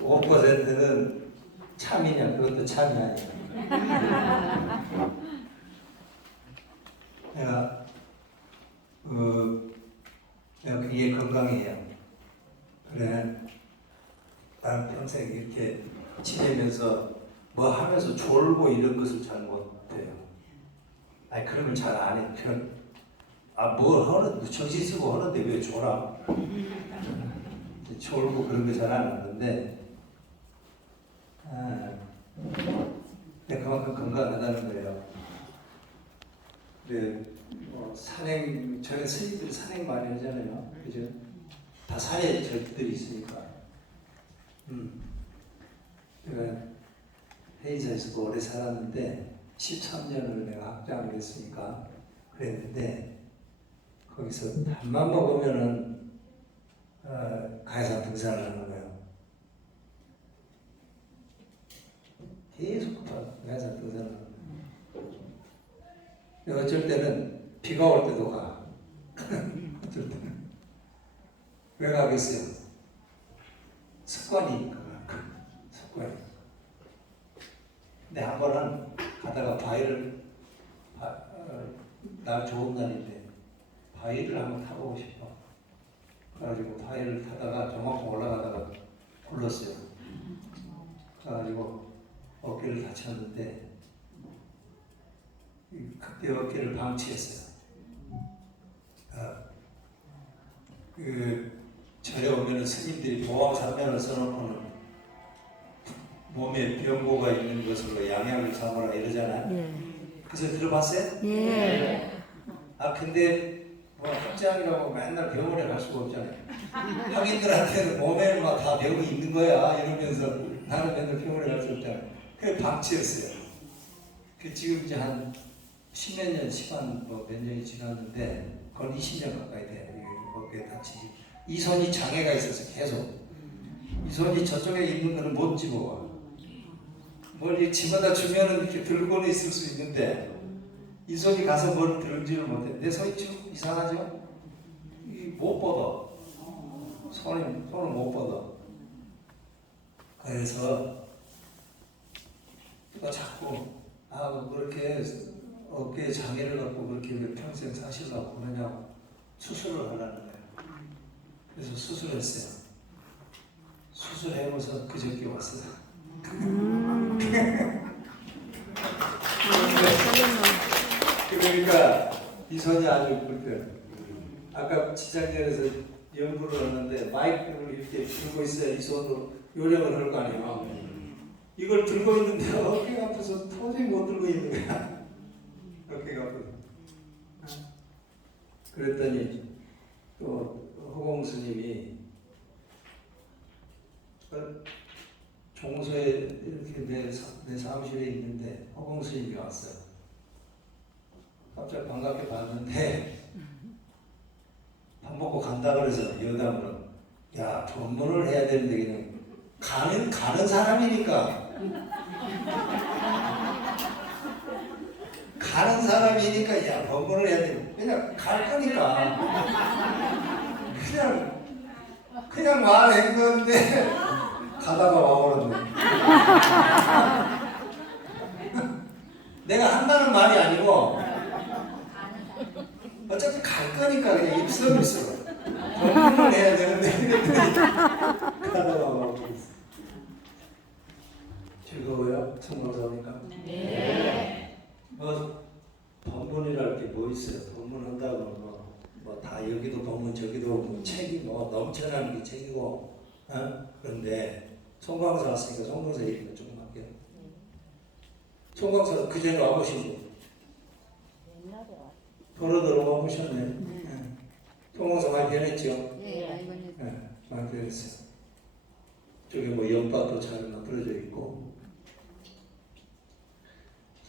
5%는 참이냐? 그것도 참이 아니야. 내가 그게 건강이에요. 그래, 나는 평생 이렇게 지내면서 뭐 하면서 졸고 이런 것을 잘 못해요. 아니, 그런 걸 잘 안 해. 뭘 하는, 정신 쓰고 하는데 왜 졸아? 졸고 그런 거 잘 안 하는데, 그만큼 건강하다는 거예요. 네, 산행, 저희 스님들 산행 많이 하잖아요. 그죠? 다 산에 절들이 있으니까. 제가 회의사에서도 오래 살았는데, 13년을 내가 학장을 했으니까 그랬는데, 거기서 밥만 먹으면은, 가야산 등산을 하는 거예요. 계속 가야산 등산을 하는 거예요. 어쩔 때는 비가 올 때도 가. 어쩔 때는. 왜 가겠어요? 습관이니까. 습관이. 근데 한 번은 가다가 날 좋은 날인데 바위를 한번 타보고 싶어. 그래가지고 바위를 타다가 조만큼 올라가다가 굴렀어요. 그래가지고 어깨를 다쳤는데 그때 어깨를 방치했어요. 절에 오면은 스님들이 보왕산면을 써놓고는 몸에 병고가 있는 것으로 양약을 삼으라 이러잖아요. 그래서 들어봤어요? 예. 근데 뭐 학장이라고 맨날 병원에 갈 수가 없잖아요. 학인들한테는 몸에 막 다 병이 있는 거야 이러면서 나는 맨날 병원에 갈 수 없잖아요. 그래 방치했어요. 지금 이제 한 10몇 년, 몇 년이 지났는데 거의 20년 가까이 돼요. 어깨 다치기. 이 손이 장애가 있어서 계속 이 손이 저쪽에 있는 거는 못 집어와. 뭘 집어다 주면은 이렇게 들고는 있을 수 있는데 이 손이 가서 뭘 들지를 못해. 내 손이 좀 이상하죠? 못 뻗어. 손을 못 뻗어. 그래서 또 자꾸 그렇게 어깨에 장애를 갖고 그렇게 왜 평생 사시려고 그러냐고 수술을 하라는 거예요. 그래서 수술했어요. 수술해보면서 그저께 왔어요. 그러니까 이 손이 아주 그때 아까 지장전에서 연구를 하는데 마이크를 이렇게 들고 있어야 이 손으로 요령을 할 거 아니에요. 이걸 들고 있는데 어깨가 아파서 도저히 못 들고 있는 거야. 어깨가 아파서. 그랬더니 또 허공 스님이 종소에 이렇게 내 사무실에 있는데 허공 스님이 왔어요. 깜짝 반갑게 봤는데 밥 먹고 간다 그래서 여담으로 야 법문을 해야 되는데 그냥 가는 사람이니까 야 법문을 해야 돼. 그냥 갈 거니까 그냥 말한 건데 가다가 와버렸네. 내가 한다는 말이 아니고 어차피 갈 거니까 그냥 입서있어 법문을 해야 되는데 가다가 와버렸어. 즐거워요? 성공사니까? 네. 법문이랄 게 뭐 있어요? 법문한다고 다 여기도 법문 저기도 책이 넘쳐나는 게 책이고 그런데 송광사 왔으니까 송광사 얘기를 조금 할게요. 송광사 그 전에 와보신 분? 도로도로 와보셨네. 송광사 많이 변했죠? 네, 많이 변했어요. 저기 연밥도 잘 만들어져 있고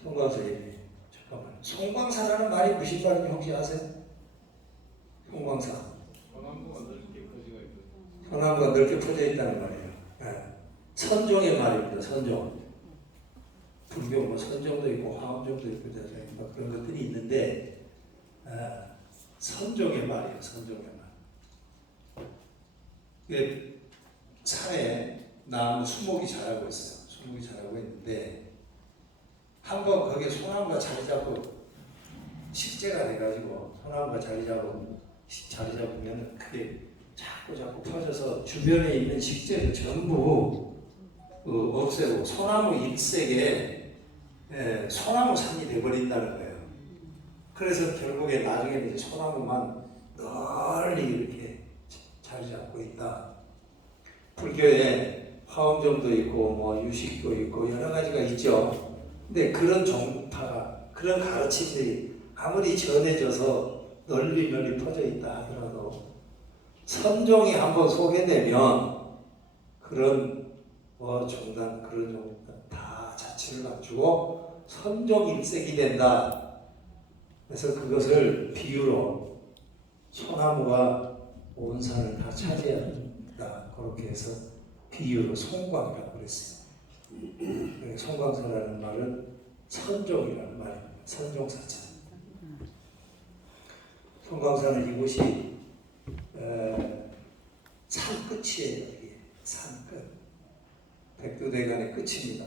송광사 얘기. 잠깐만. 송광사라는 말이 무슨 말인지 혹시 아세요? 송광사. 서남부가 넓게 퍼져 있다는 말이에요. 선종의 말입니다. 선종. 불교 선종도 있고 화엄종도 있고 그런 것들이 있는데 선종의 말이에요. 선종의 말. 그 산에 나무 수목이 자라고 있어요. 수목이 자라고 있는데 한번 거기에 소나무가 자리 잡고 식재가 돼가지고 소나무가 자리 잡으면 그게 자꾸 퍼져서 주변에 있는 식재를 전부 없애고 소나무 잎색에 소나무 산이 돼버린다는 거예요. 그래서 결국에 나중에 이제 소나무만 널리 이렇게 자리 잡고 있다. 불교에 화엄정도 있고 뭐 유식도 있고 여러 가지가 있죠. 근데 그런 종파가 그런 가르침들이 아무리 전해져서 널리 퍼져 있다 하더라도 선종이 한번 소개되면 그런 종단 그런 종단 다 자취를 갖추고 선종 일색이 된다. 그래서 그것을 비유로 소나무가 온 산을 다 차지한다. 그렇게 해서 비유로 송광이라고 그랬어요. 송광사라는 말은 선종이라는 말입니다. 선종사자. 송광사는 이곳이 산 끝이에요. 이게 산 끝. 백두대간의 끝입니다.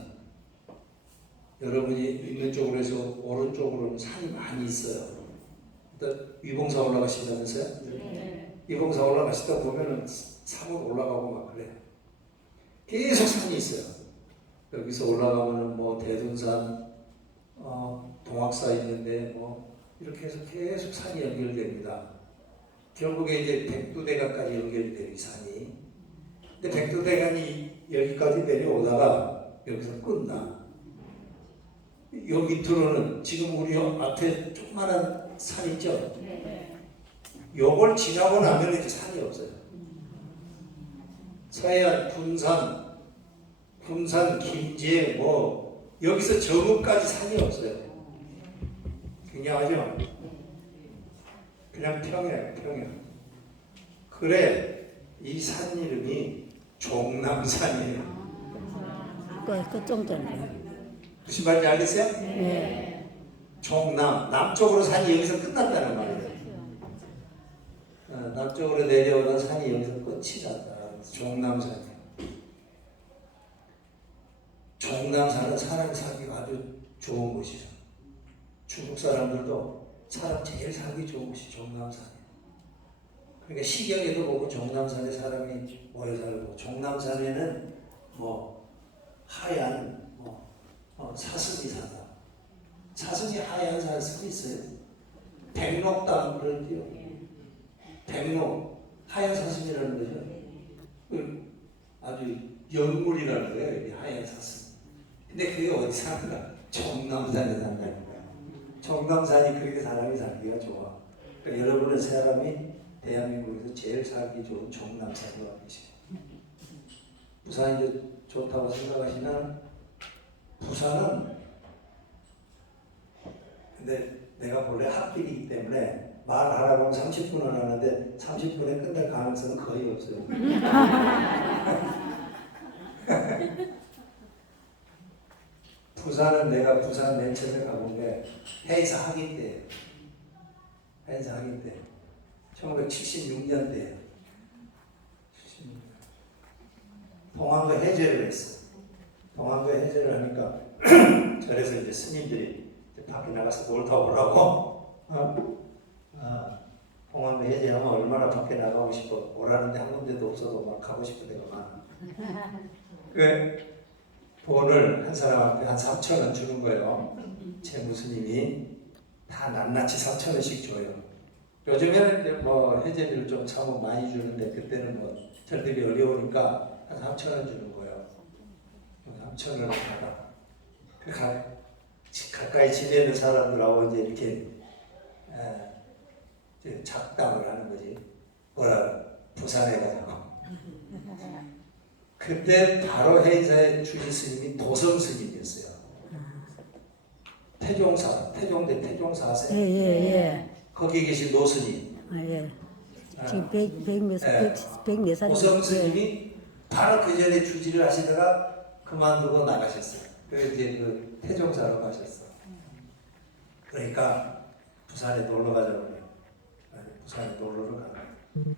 여러분이 있는 쪽으로 해서 오른쪽으로는 산이 많이 있어요. 일단 위봉사 올라가신다면서요? 네. 위봉사 올라가시다 보면은 산으로 올라가고 막 그래요. 계속 산이 있어요. 여기서 올라가면은 뭐 대둔산, 동학사 있는데 뭐 이렇게 해서 계속 산이 연결됩니다. 결국에 이제 백두대간까지 연결이 돼요, 이 산이. 근데 백두대간이 여기까지 내려오다가 여기서 끝나. 요 밑으로는 지금 우리 앞에 조그마한 산 있죠? 요걸 지나고 나면 이제 산이 없어요. 서해안, 군산, 김제 뭐 여기서 정읍까지 산이 없어요. 굉장하죠? 그냥 평양. 그래 이 산 이름이 종남산이에요. 그 정도는. 무슨 말인지 알겠어요? 네. 남쪽으로 산이 여기서 끝난다는 말이에요. 남쪽으로 내려오는 산이 여기서 끝이 났다. 종남산이에요. 종남산은 사람 살기가 아주 좋은 곳이죠. 중국 사람들도 사람 제일 살기 좋은 곳이 종남산이에요. 그러니까 시경에도 보고 종남산에 사람이 모여 살고 종남산에는 뭐 하얀 사슴이 산다. 사슴이 하얀 사슴이 있어요. 백록담 그러지요. 백록 하얀 사슴이라는 거죠. 아주 영물이라는 거예요. 이 하얀 사슴. 근데 그게 어디 사는가? 종남산에 산다는 거야. 종남산이 그렇게 사람이 살기가 좋아. 그러니까 여러분은 사람이 대한민국에서 제일 살기 좋은 종남산으로 알고 계시죠. 부산이 이제 좋다고 생각하시면 부산은 근데 내가 본래 학길이기 때문에 말하라고 하면 30분을 하는데 30분에 끝날 가능성은 거의 없어요. 부산은 내가 부산 맨 처음에 가본 게 해이사 학위 때예요. 해이사 학위 때 1976년대예요. 동안거 해제를 했어. 동안거 해제를 하니까 절에서 이제 스님들이 이제 밖에 나가서 놀다 오라고 동안거 해제하면 얼마나 밖에 나가고 싶어. 오라는데 한 군데도 없어도 막 가고 싶은 데가 많아. 그 돈을 한 사람한테 한 3,000원 주는 거예요. 재무스님이 다 낱낱이 3,000원씩 줘요. 요즘에는 이제 뭐 해제비를 좀 사면 많이 주는데 그때는 뭐 절대비 어려우니까 한 3,000원 주는 거예요. 3,000원을 받아. 가까이 지내는 사람들하고 이제 이렇게 이제 작담을 하는 거지. 뭐라 부산에 가자고. 그때 바로 해이사의 주지 스님이 도성 스님이었어요. 태종대 태종사 아세요? 예. 거기 계신 노스님. 예. 지금 104살. 도성 스님이 바로 그 전에 주지를 하시다가 그만두고 나가셨어요. 그래서 이제 그 태종사로 가셨어. 그러니까 부산에 놀러 가자고 그래요. 부산에 놀러를 가고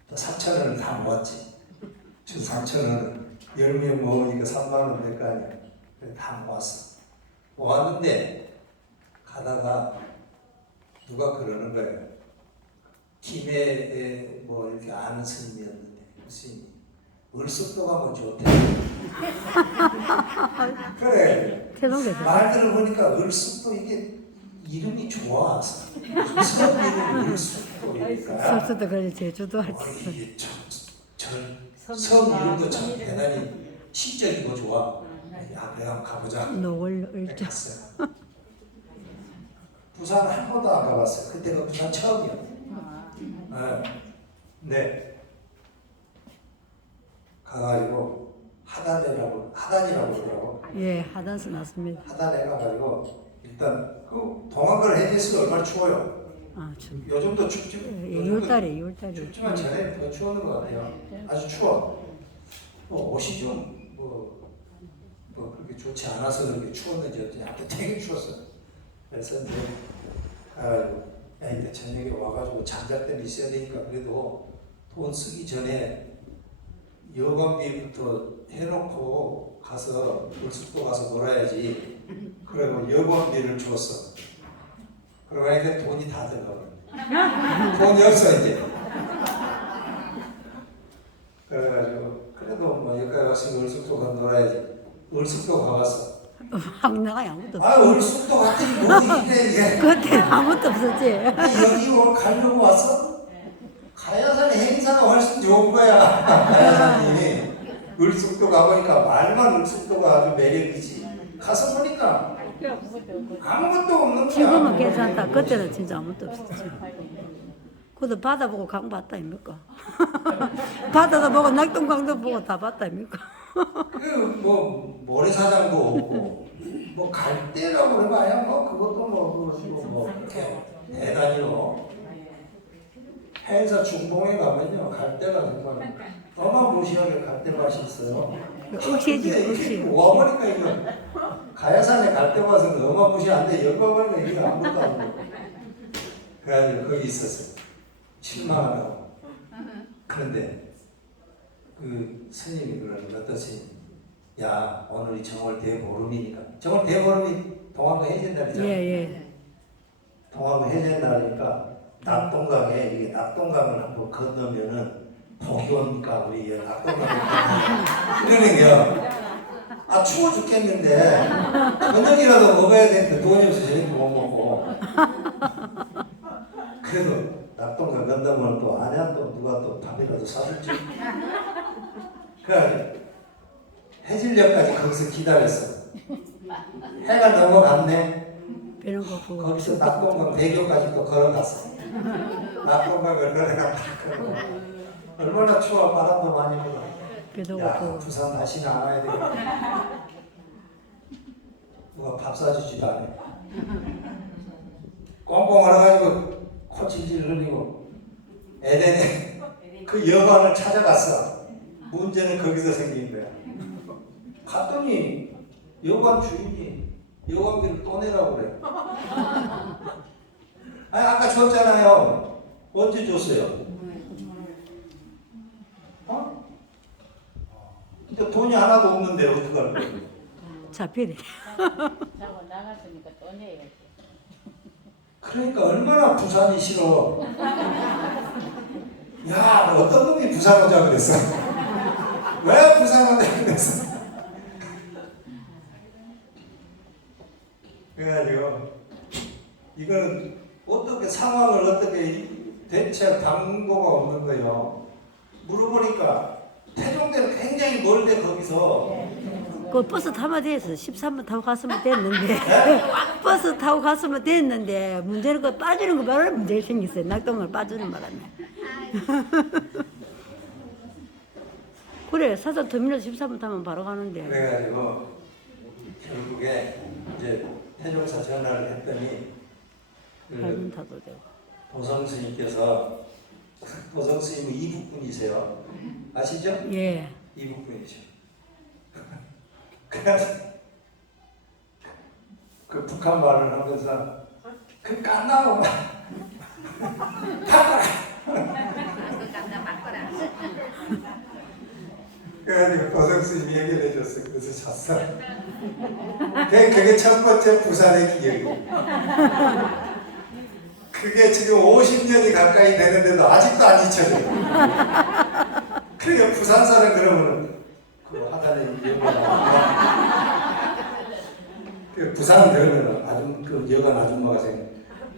또 3,000원을 다 모았지. 저 3,000원 10명 모으니까 3만 원 될 거 아니야. 그래서 다 모았어. 모았는데 가다가 누가 그러는 거예요. 김해에 뭐 이렇게 아는 스님이었는데 그 스님이 을숙도 가면 좋대. 그래. 태동에서 말 들어보니까 을숙도 이게 이름이 좋아. 섬 이름이 을숙도니까. 설수도 그래 제주도 할 때. 이게 섬 이름도 참 대단히 시적이고 좋아. 야, 내가 한번 가보자. 노을 을자. 갔어요. 부산 한 번도 안 가봤어요. 그때가 부산 처음이야. 네. 가가지고 하단이라고 그러더라고. 예, 하단수 났습니다. 하단에 가가지고 일단 그 동안걸 해제수가 얼마나 추워요. 아, 좀. 요즘도 춥지. 예, 요즘도 6월달에. 춥지만 전에 더 추웠는 것 같아요. 아주 추워. 옷이 뭐 그렇게 좋지 않아서 그렇게 추웠는지 어쩐지 하여튼 되게 추웠어요. 그래서 이제 가가지고 야 이제 저녁에 와가지고 잠잘 때는 있어야 되니까 그래도 돈 쓰기 전에 여관비부터 해놓고 가서 울숙도 가서 놀아야지. 그리고 여관비를 줬어. 그러니까 돈이 다 들어가. 돈이 없어 이제. 그래가지고 그래도 뭐 여기까지 왔으면 울숙도 가서 놀아야지. 울숙도 가봤어. 황나가 아무도 없어. 아 울숙도 갔더니 뭐지 이래 이게. 그때 아무도 없었지. 여기 가려고 왔어? 가야산 행사가 훨씬 좋은 거야. 가야산이. 울숙도 가보니까 말만 울숙도가 아주 매력이지. 가서 보니까 아무것도 없는 거야. 지금은 괜찮다. 그때는 진짜 아무것도 없었지. 그것도 바다 보고 강 봤다 아닙니까? 바다도 보고 낙동강도 보고 다 봤다 아닙니까? 뭐 모래사장도 오고 뭐 갈대라고 그래봐야 뭐 그것도 뭐 대단히요. 해사 중봉에 가면요 갈대가 정말 어마무시하게 갈대밭이 있어요. 억시지, 억시. 와보니까 이거 가야산에 갈대밭은 어마무시한데 여기 와보니까 이게 아무것도 안 보여. 그래가지고 거기 있었어요. 실망하고. 그런데 그 스님이 그러는 어떤 스님, 야 오늘이 정월 대보름이니까 정월 대보름이 동안도 해제날이잖아. 예. 동안도 해제날이니까 낙동강에 이게 낙동강을 한번 건너면은 복이 옵니까 우리 낙동강을 그러는 게 아 추워 죽겠는데 저녁이라도 먹어야 되는데 돈이 없어서 저녁도 못 먹고 그래도 낙동강 건너면 또 아냐 또 누가 또 밥이라도 사줄지. 그래 해질녘까지 거기서 기다렸어. 해가 넘어갔네. 이런 거 보고. 거기서 낙동강 대교까지 또 걸어갔어. 낙동강을 걸어갔다. 얼마나 추워. 바람도 많이 불어. 그래도 야 그 부산 다시는 안 와야 되겠다. 누가 밥 사주지도 않아. 꽁꽁 얼어가지고 코 질질 흘리고 에덴에 그 여관을 찾아갔어. 문제는 거기서 생긴 거야. 갔더니 여관 주인이 여관비를 또 내라고 그래. 아니 아까 줬잖아요. 언제 줬어요? 어? 근데 돈이 하나도 없는데 어떡할 거야? 잡히래. 자고 나갔으니까 또 내야지. 그러니까 얼마나 부산이 싫어. 야, 어떤 놈이 부산 오자 그랬어? 왜 부산 오자 그랬어? 그래가지고 이거는 어떻게 상황을 어떻게 대체할 방법가 없는 거예요. 물어보니까 태종대는 굉장히 멀대 거기서. 그 버스 타면 돼서 13번 타고 갔으면 됐는데 버스 타고 갔으면 됐는데 문제는 그 빠지는 거 바로 문제 생겼어요. 낙동을 빠지는 바람에. 그래 사전 터미널 13번 타면 바로 가는데. 그래가지고 결국에 이제 태종사 전화를 했더니 그 8번 타도 되고. 도성 스님께서 도성 스님은 이북분이세요. 아시죠? 예. 이북분이죠. 그래서 그 북한 말을 하면서 그 깐나고 바꿔라. 그래가지고 도성 스님이 해결해 줬어. 그래서 잤어. 그게 첫 번째 부산의 기억이에요. 그게 지금 50년이 가까이 되는데도 아직도 안 잊혀져요. 그러니까 부산 사람 그러면 그 하단에 그 부산 들으면 그 여관 아줌마가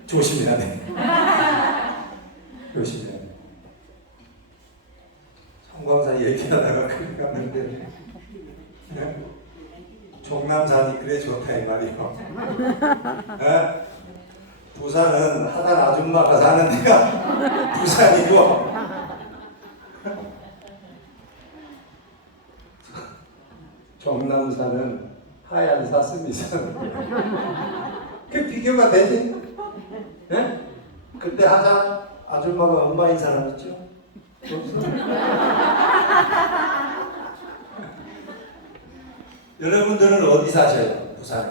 조심해야 돼. 조심해야 돼. 성광사 얘기하다가 그리 갔는데 종남산이 그래 좋다 이 말이요. 부산은 하단 아줌마가 사는 데가 부산이고 종남산은 하얀 사슴이 사는 데야. 그 비교가 되지? 네? 그때 하단 아줌마가 엄마인 사람 있죠? 없어? 여러분들은 어디 사셔요? 부산에?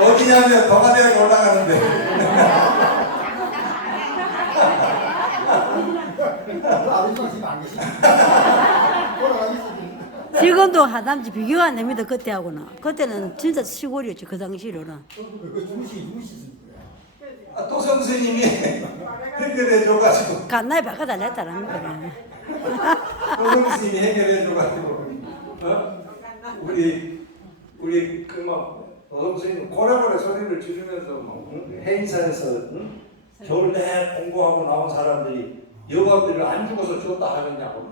어디냐면 동아대학에 올라가는데. 지금도 하담지 비교가 안 됩니다. 그때하고는. 그때는 진짜 시골이었지 그 당시로는. 도성 스님이 해결해줘가지고 갓나에 바꿔달랬다랍니다. 도성 스님이 해결해줘가지고 우리 그막 도성 스님 고래고래 소리를 지르면서 막 해인사에서 겨울 내내 공부하고 나온 사람들이 여관비를 안 주고서 줬다 하겠냐고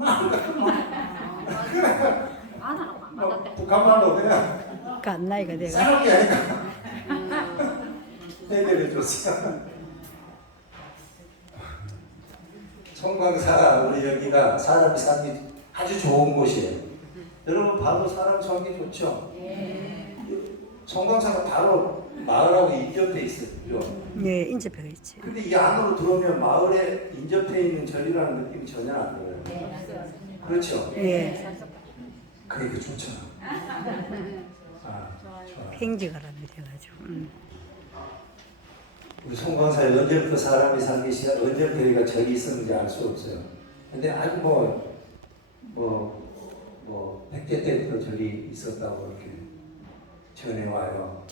북한말로 그냥 갓나이가 돼가. 싸우기 아니까 해결해줬어. 송광사 우리 여기가 사람이 살기 아주 좋은 곳이에요. 여러분 봐도 사람 살기 좋죠? 송광사가 바로 마을하고 인접돼 있어요. 네, 인접해 있지. 근데 이 안으로 들어오면 마을에 인접해 있는 절이라는 느낌이 전혀 안 들어요. 그렇죠? 예. 그게 좋잖아. 좋아. 팽지가람이 돼가지고. 우리 송광사에 언제부터 사람이 살기 시작, 언제부터 여기가 절이 있었는지 알 수 없어요. 근데 아주 백제 때부터 절이 있었다고 이렇게 전해와요.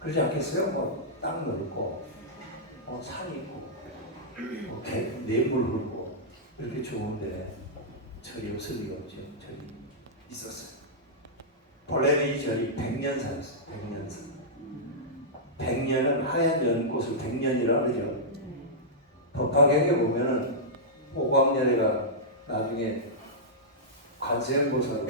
그러지 않겠어요? 땅 넓고, 산 있고, 내물 흐르고, 이렇게 좋은데 절이 없을 리가 없죠. 절이 있었어요. 본래는 이 절이 100년 살았어요. 100년 살. 100년은 하얀 연꽃을 100년이라 그러죠. 법화경에 보면은 오광열애가 나중에 관세음보살로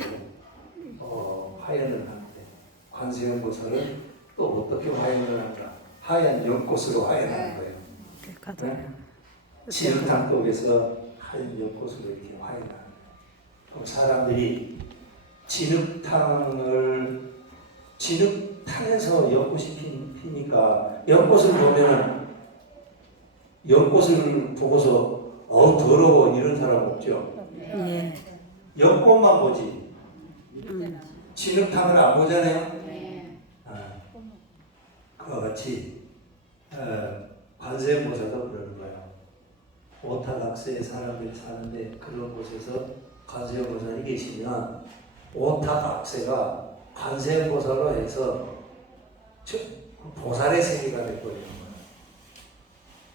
화연을 하는데 관세음보살은 또 어떻게 화연을 할까? 하얀 연꽃으로 화연하는 거예요. 네? 진흙탕독에서 하얀 연꽃으로 이렇게 화연하는 거예요. 그럼 사람들이 진흙탕에서 연꽃이 피니까 연꽃을 보면은 연꽃을 보고서 더러워 이런 사람 없죠. 예. 연꽃만 보지. 진흙탕을 안 보잖아요. 그와 같이 관세음보살도 그러는 거예요. 오타각세에 사람들이 사는데 그런 곳에서 관세음보살이 계시면 오타각세가 관세음보살로 해서 보살의 세계가 되버리는 거예요.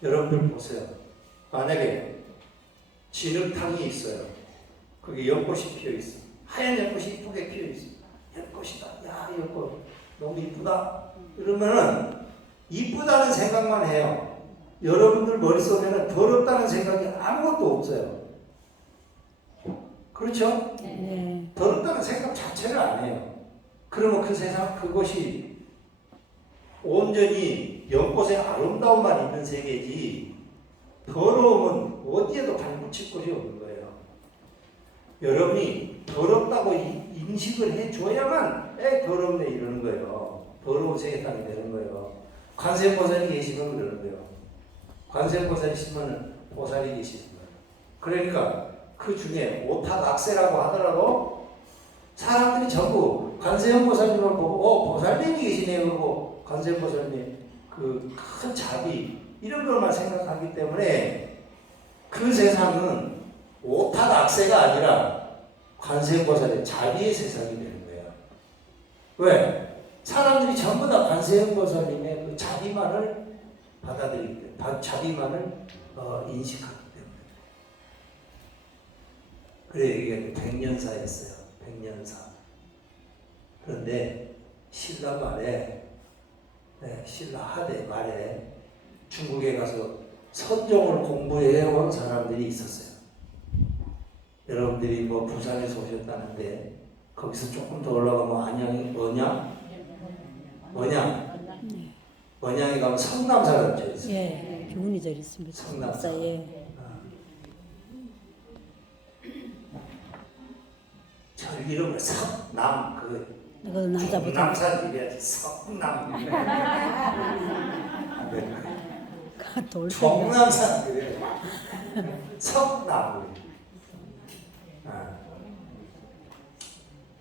여러분들 보세요. 만약에 진흙탕이 있어요. 거기 연꽃이 피어 있어. 하얀 연꽃이 이쁘게 피어 있어. 연꽃이다. 야, 연꽃 너무 이쁘다. 이러면은 이쁘다는 생각만 해요. 여러분들 머릿속에는 더럽다는 생각이 아무것도 없어요. 그렇죠? 네. 더럽다는 생각 자체를 안 해요. 그러면 그 세상 그것이 온전히 연꽃의 아름다움만 있는 세계지 더러움은 어디에도 발붙일 곳이 없는 거예요. 여러분이 더럽다고 인식을 해줘야만 더럽네 이러는 거예요. 더러운 세상이 되는 거예요. 관세음보살이 계시면 그러는 거예요. 관세음보살이시면 보살이 계시는 거예요. 그러니까 그 중에 오타각세라고 하더라도 사람들이 전부 관세음보살님을 보고 보살님이 계시네 그러고 관세음보살님 그 큰 자비 이런 것만 생각하기 때문에 그 세상은 오탄 악세가 아니라 관세음보살의 자비의 세상이 되는 거야. 왜? 사람들이 전부 다 관세음보살님의 그 자비만을 받아들이기 때문에, 자비만을 인식하기 때문에. 그래 이게 백년사였어요. 백년사. 그런데 신라 말에, 신라 하대 말에 중국에 가서 선종을 공부해온 사람들이 있었어요. 여러분들이 뭐 부산에서 오셨다는데 거기서 조금 더 올라가면 안양이 언양에 가면 성남사라는 데 있어요. 예, 교훈이 절 있습니다. 성남사. 예. 절 이름을 성남 그것도 남자보다 남산 이래야지 성남. 돌. 종남산 그래. 성남.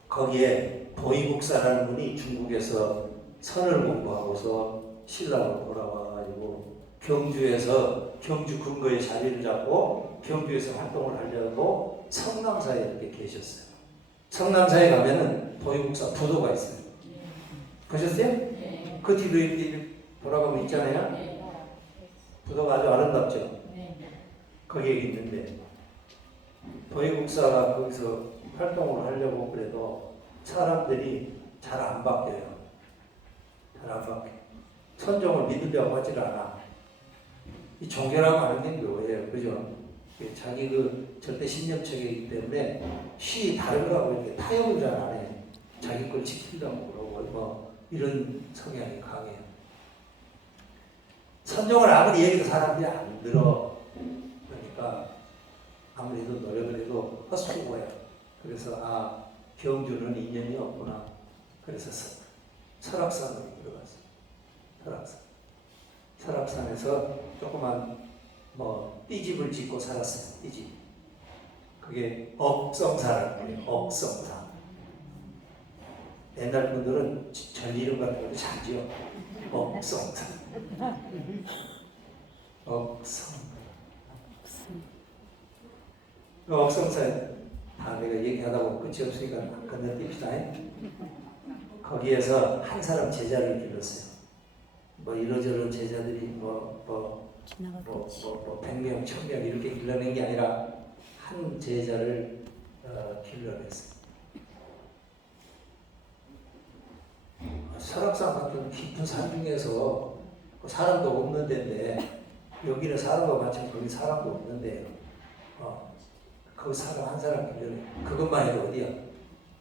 거기에 보이국사라는 분이 중국에서 선을 공부하고서 신라로 돌아와가지고 경주에서 경주 근거에 자리를 잡고 경주에서 활동을 하려고 성남사에 이렇게 계셨어요. 성남사에 가면은 보이국사 부도가 있어요. 보셨어요? 그 뒤로 이렇게 돌아가면 있잖아요. 부도가 아주 아름답죠. 거기에 있는데 보이국사가 거기서 활동을 하려고 그래도 사람들이 잘 안 바뀌어요. 잘 안 바뀌어. 선종을 믿으려고 하질 않아. 이 종교라고 하는 게 뭐예요? 그죠? 자기 그 절대 신념 체계이기 때문에 시 다른 거하고 이렇게 타협을 잘 안 해. 자기 걸 지키려고 그러고 뭐 이런 성향이 강해요. 선종을 아무리 얘기해도 사람들이 안 들어. 그러니까 아무리 해도 노력을 해도 헛소리고요. 그래서 경주는 인연이 없구나. 그래서 설악산으로 들어갔어요. 설악산. 설악산에서 조그만 띠집을 짓고 살았어요. 띠집. 그게 억성사라고 해요. 억성사. 옛날 분들은 전 이름 같은 것도 잘 지어. 억성사. 억성. 억성사에 내가 얘기하다 보면 끝이 없으니까 건너뛰읍시다. 거기에서 한 사람 제자를 길렀어요. 이러저런 제자들이 100명, 1000명 이렇게 길러낸 게 아니라 한 제자를 길러냈어요. 설악산 같은 깊은 산 중에서 사람도 없는 데인데 여기는 사람과 마찬가지로 거기 사람도 없는데요. 그 사람 한 사람 길러내. 그것만 해도 어디야?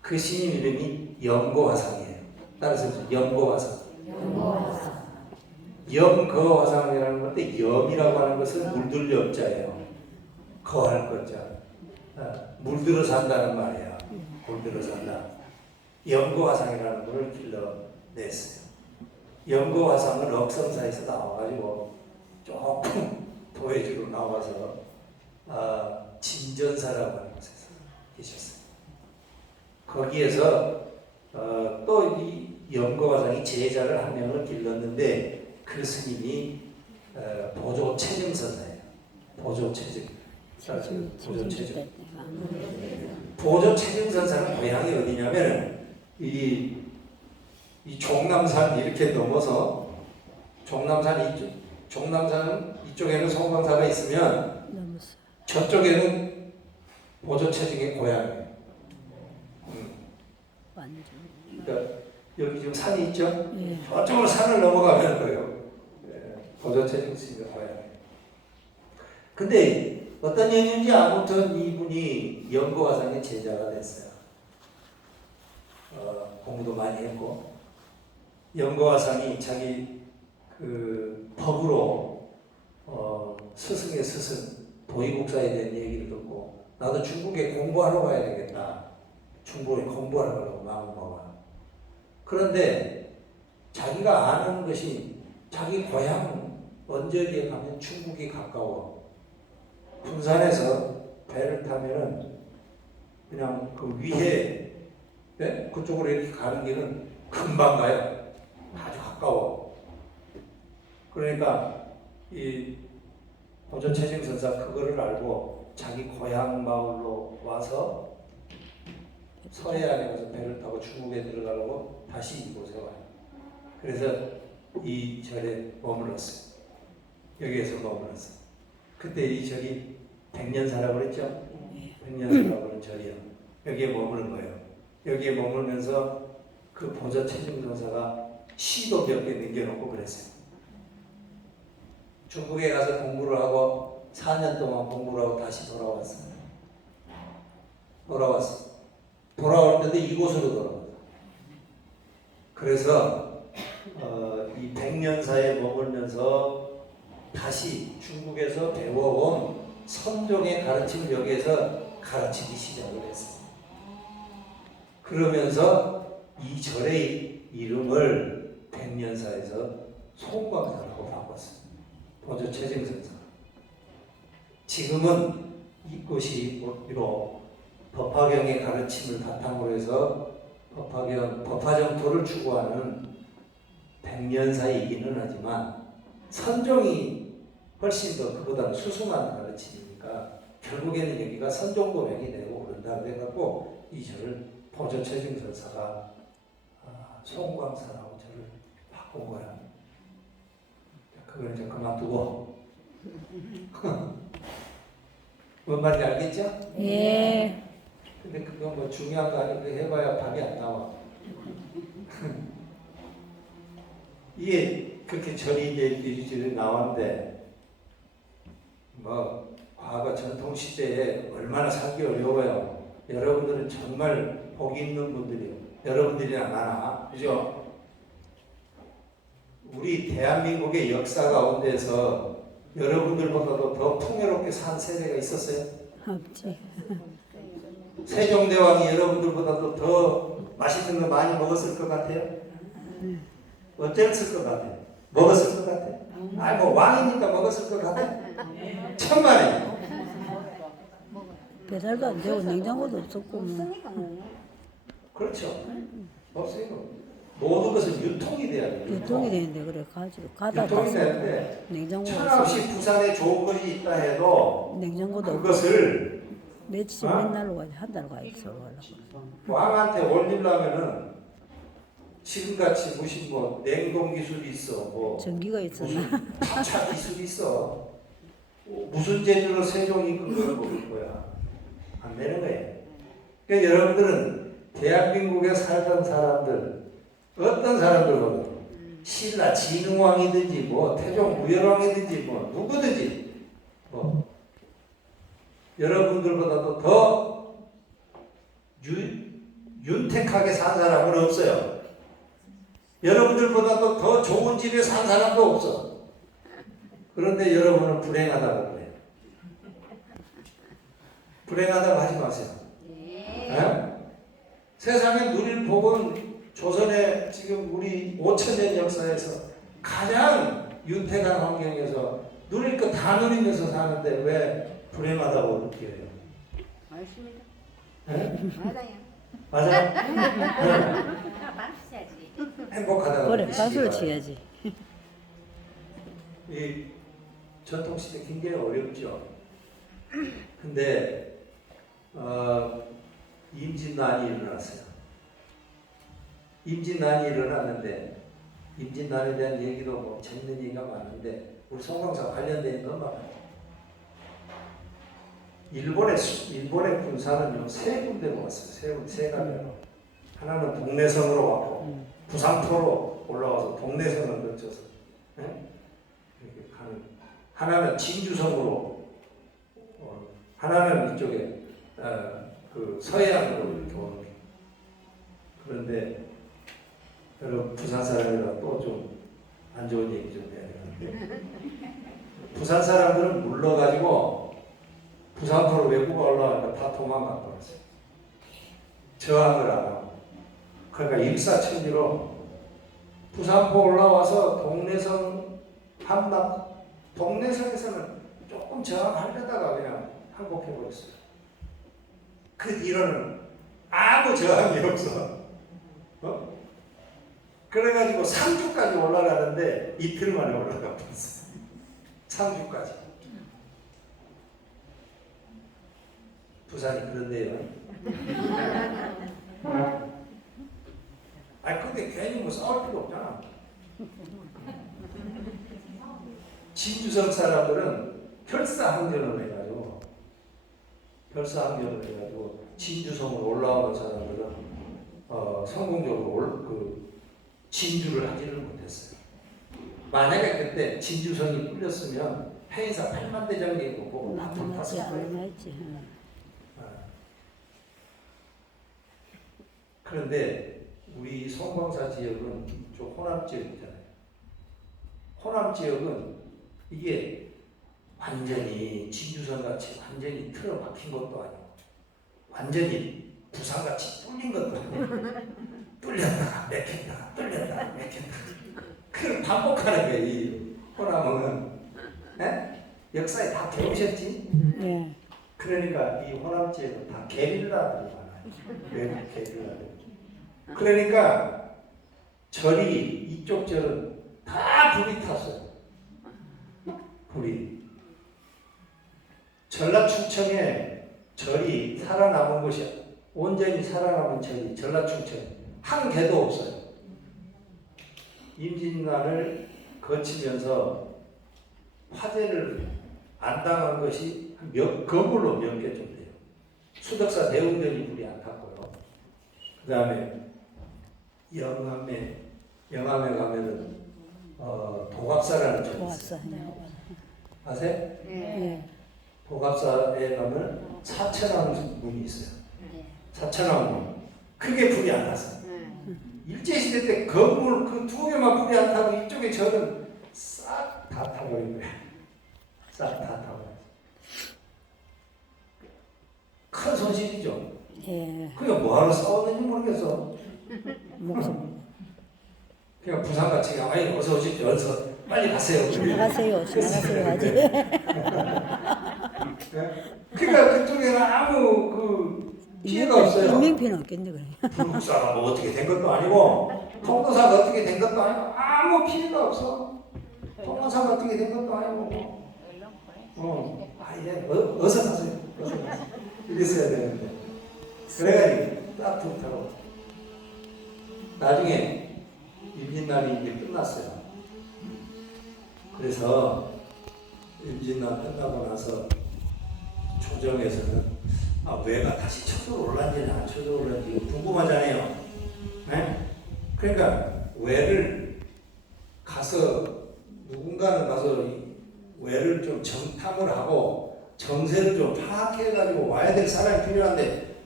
그 스님 이름이 영고화상이에요. 따라서 영고화상. 영거화상이라는 건데 영이라고 하는 것은 물들 염자예요. 거할 것자. 물들어 산다는 말이야. 물들어 산다. 영거화상이라는 것을 길러냈어요. 영거화상은 억성사에서 나와가지고 조금 도회주로 나와서 진전사라고 하는 곳에서 계셨어요. 거기에서 또 이 영거화상이 제자를 한 명을 길렀는데 그 스님이 보조체증선사예요. 보조체증. 보조체증선사는 고향이 어디냐면 이 종남산 이렇게 넘어서 종남산 이쪽에는 송방사가 있으면 저쪽에는 보조체증의 고향이에요. 그러니까 여기 지금 산이 있죠? 예. 저쪽으로 산을 넘어가면 그래요. 보조체증의 고향이에요. 근데 어떤 연유인지 아무튼 이분이 영거화상의 제자가 됐어요. 공부도 많이 했고 영거화상이 자기 그 법으로 스승의 스승 보이국사에 대한 얘기를 듣고 나도 중국에 공부하러 가야 되겠다. 중국에 공부하러 가려고 마음을 먹어. 그런데 자기가 아는 것이 자기 고향 언저리에 가면 중국이 가까워. 군산에서 배를 타면은 그냥 그 위에 그쪽으로 이렇게 가는 길은 금방 가요. 아주 가까워. 그러니까 이 보조 최증선사 그거를 알고 자기 고향 마을로 와서 서해안에 가서 배를 타고 중국에 들어가려고 다시 이곳에 와요. 그래서 이 절에 머물렀어요. 여기에서 머물렀어요. 그때 이 절이 백년사라고 그랬죠? 백년사라고 그런 절이요. 여기에 머무는 거예요. 여기에 머물면서 그 보조 최증선사가 시도 몇 개 남겨놓고 그랬어요. 중국에 가서 공부를 하고 4년 동안 공부를 하고 다시 돌아왔어요. 돌아올 때도 이곳으로 돌아왔어요. 그래서 이 백년사에 머물면서 다시 중국에서 배워온 선종의 가르침을 여기에서 가르치기 시작을 했어요. 그러면서 이 절의 이름을 백년사에서 송광사라고 바꿨어요. 보조 최증선사. 지금은 이곳이 비록 법화경의 가르침을 바탕으로 해서 법화정토를 추구하는 백년사이기는 하지만 선종이 훨씬 더 그보다는 수승한 가르침이니까 결국에는 여기가 선종고명이 되고 그런다고 해갖고 이 절을 보조 최증선사가 송광사라고 절을 바꾼 거야. 그걸 이제 그만두고 뭔 말인지 알겠죠? 예. 근데 그거 뭐 중요한 거 아니고 해봐야 답이 안 나와. 이게 그렇게 절이 이제 이리저리 나왔는데 뭐 과거 전통 시대에 얼마나 살기 어려워요. 여러분들은 정말 복 있는 분들이에요. 여러분들이나 나나, 그죠? 우리 대한민국의 역사 가운데서 여러분들보다도 더 풍요롭게 산 세대가 있었어요? 없지. 세종대왕이 여러분들보다도 더 맛있는 거 많이 먹었을 것 같아요? 어땠을 것 같아요? 먹었을 것 같아요? 아니 뭐 왕이니까 먹었을 것 같아요? 천만에. 배달도 안 되고 냉장고도 없었고 뭐. 그렇죠. 없어요. 모든 것은 유통이 돼야 돼요. 유통이 되는데 그래 가지고 가다 유통이 봤어. 되는데 냉장고가 천없이 부산에 좋은 것이 있다 해도 냉장고도 없고 그것을 며칠 맨날로 가지 한 달 가 있어 가려고. 왕한테 올리려면은 지금같이 무슨 뭐 냉동 기술이 있어, 뭐 전기가 있었나? 무슨 탑차 기술이 있어, 무슨 재주로 세종이 그걸 먹을 거야? 안 되는 거예요. 그러니까 여러분들은 대한민국에 살던 사람들 어떤 사람들보다 신라 진흥왕이든지 뭐 태종 무열왕이든지 뭐 누구든지 뭐 여러분들보다도 더 윤택하게 산 사람은 없어요. 여러분들보다도 더 좋은 집에 산 사람도 없어. 그런데 여러분은 불행하다고 그래요. 불행하다고 하지 마세요. 네? 세상에 누릴 복은 조선의 지금 우리 5천년 역사에서 가장 윤택한 환경에서 누릴 거 다 누리면서 사는데 왜 불행하다고 느껴요? 맞습니다. 네? 맞아요. 맞아요? 맞아야지. 행복하다고 그래 느끼시기 박수를 바라요. 쳐야지. 이 전통시대 굉장히 어렵죠. 근데 임진난이 일어났어요. 임진난이 일어났는데 임진난에 대한 얘기도 뭐 재밌는 얘기가 많은데 우리 송광사 관련된 건 많아요. 일본의 군사는요 세 군데로 왔어요. 세 가면으로. 하나는 동래선으로 왔고 부산포로 올라와서 동래선을 거쳐서 이렇게 가는. 하나는 진주성으로, 하나는 이쪽에 그 서해안으로 이렇게 오는. 그런데 여러분 부산 사람이라 또 좀 안 좋은 얘기 좀 해야 되는데 부산 사람들은 물러가지고 부산포로 외국에 올라가니까 다 도망가 버렸어요. 저항을 안 하고. 그러니까 일사천리로 부산포 올라와서 동래선 한방, 동래선에서는 조금 저항하려다가 그냥 항복해버렸어요. 그 뒤로는 아무 저항이 없어. 그래가지고 상주까지 올라가는데 이틀 만에 올라가 버렸어요. 상주까지. 부산이 그런데요. 아니 근데 괜히 뭐 싸울 필요 없잖아. 진주성 사람들은 결사항전을 해가지고 진주성을 올라오는 사람들은 성공적으로 진주를 하지를 못했어요. 만약에 그때 진주성이 풀렸으면 해인사 8만 대장이 보고 다 돌탔을 거예요. 그런데 우리 송광사 지역은 좀 호남 지역 있잖아요. 호남 지역은 이게 완전히 진주성 같이 완전히 틀어박힌 것도 아니고 완전히 부산같이 뚫린 것도 아니고 뚫렸다가 맥혔다가 뚫렸다가 맥혔다가 그걸 반복하는 거예요. 이 호남은. 네? 역사에 다 배우셨지? 네. 그러니까 이 호남 지역은 다 게릴라들이 많아요. 외국 게릴라들. 그러니까 절이 이쪽 절은 다 불이 탔어요. 불이. 전라충청에 절이 살아남은 곳이 온전히 살아남은 절이 전라충청 한 개도 없어요. 임진왜란을 거치면서 화재를 안 당한 것이 건물로 몇 개 좀 돼요. 수덕사 대웅전이 불이 안 탔고요. 그 다음에 영암에 가면은 도갑사라는 절이 있어요. 아세요? 네. 도갑사에 가면 사천왕 문이 있어요. 네. 사천왕 문. 그게 불이 안 났어요. 일제시대 때 건물 그 두 개만 불이 안 타고 이쪽에 절은 싹 다 타버린 거예요. 싹 다 타버렸어요. 큰 손실이죠. 예. 그냥 뭐하러 싸웠는지 모르겠어. 목숨. 그냥 부산같이 아이 어서 오십시오. 어서 빨리 가세요. 지나가세요. 하지. 그러니까 그쪽에는 아무 피해가 없어요. 인명피해는 없겠네 그래. 불국사가 뭐 어떻게 된 것도 아니고 통도사가 어떻게 된 것도 아니고 아무 피해가 없어. 통도사가 어떻게 된 것도 아니고. 어서 가세요. 어서 가세요. 이랬어야 되는데. 그래가지고 딱 좋다고. 나중에 임진난이 이제 끝났어요. 그래서 임진난 끝나고 나서 조정에서는 왜가 다시 쳐들어올란지 안 쳐들어올란지 궁금하잖아요. 네? 그러니까 왜를 가서 누군가는 가서 왜를 좀 정탐을 하고 정세를 좀 파악해가지고 와야 될 사람이 필요한데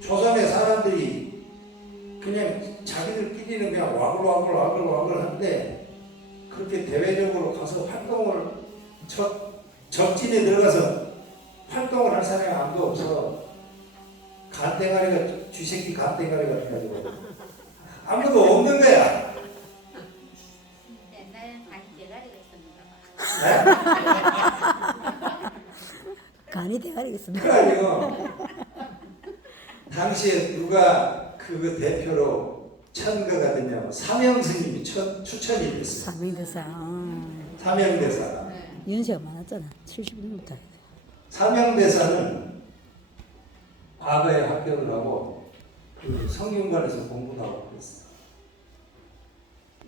조선의 사람들이 그냥 자기들끼리는 그냥 와글와글 하는데 그렇게 대외적으로 가서 활동을 적진에 들어가서 활동을 할 사람이 아무도 없어. 간대가리가 쥐새끼 간대가리 같아가지고 아무도 없는 거야. 옛날에는 간이 대가리가 있었는가 봐. 네? 간이 대가리겠습니다. 그래가지고 당시에 누가 그 대표로 천거가 됐냐면 사명스님이 추천이 됐어요. 사명대사. 사명대사가. 연세가 많았잖아. 70년부터. 사명대사는 과거에 합격을 하고 성균관에서 공부도 하고 그랬어요.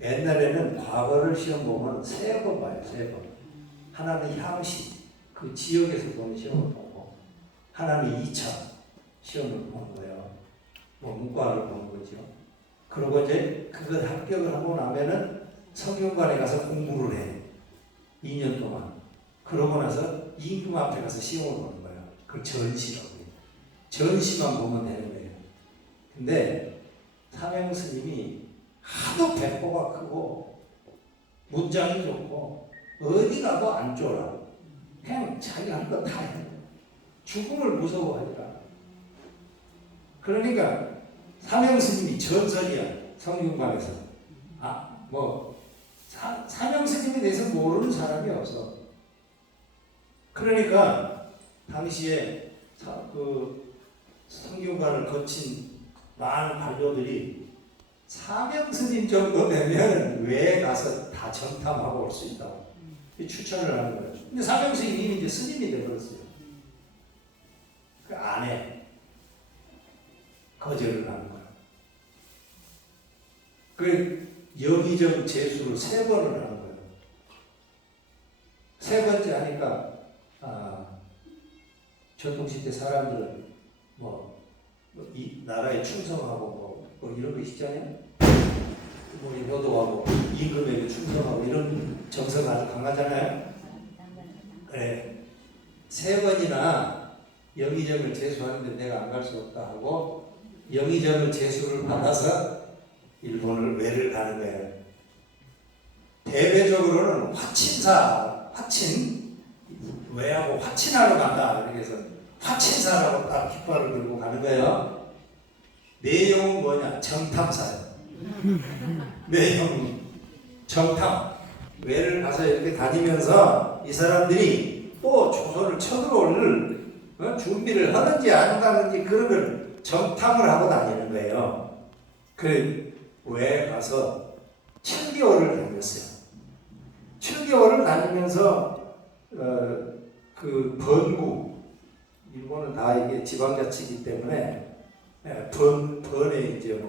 옛날에는 과거를 시험 보면 세 번 봐요. 세 번. 하나는 향시, 그 지역에서 보는 시험을 보고 하나는 2차 시험을 보는 거예요. 뭐 문과를 보는 거죠. 그리고 이제 그걸 합격을 하고 나면은 성균관에 가서 공부를 해. 2년 동안. 그러고 나서 임금 앞에 가서 시험을 보는 거예요. 그 전시라고 해요. 전시만 보면 되는 거예요. 근데 사명 스님이 하도 배포가 크고 문장이 좋고 어디 가도 안 쫄아. 그냥 자기 한 거 다 해. 죽음을 무서워하니까. 그러니까 사명 스님이 전설이야. 성균관에서. 사명 스님에 대해서 모르는 사람이 없어. 그러니까 당시에 성균관을 거친 많은 발로들이 사명 스님 정도 되면 왜 가서 다 정탐하고 올 수 있다고 추천을 하는 거예요. 근데 사명 스님이 이제 스님이 되어버렸어요. 그 안에 거절을 하는 거야. 그 여기저기 재수를 3번을 하는 거예요. 3번째 하니까 전통시대 사람들은 이 나라에 충성하고 뭐 이런 거 있잖아요. 뭐 효도하고 임금에게 충성하고 이런 정서가 아주 강하잖아요. 그래. 3번이나 영의정을 제수하는데 내가 안 갈 수 없다 하고 영의정을 제수를 받아서 일본을 외를 가는 거예요. 대외적으로는 외하고 화친하러 간다. 그래서 화친사라고 딱 깃발을 들고 가는 거예요. 내용은 뭐냐? 정탐사예요. 내용은 정탐. 외를 가서 이렇게 다니면서 이 사람들이 또 조선을 쳐들어올 준비를 하는지 안 하는지 그런 걸 정탐을 하고 다니는 거예요. 그 외에 가서 7개월을 다녔어요. 7개월을 다니면서 그 번구, 일본은 다 이게 지방자치이기 때문에 번에 이제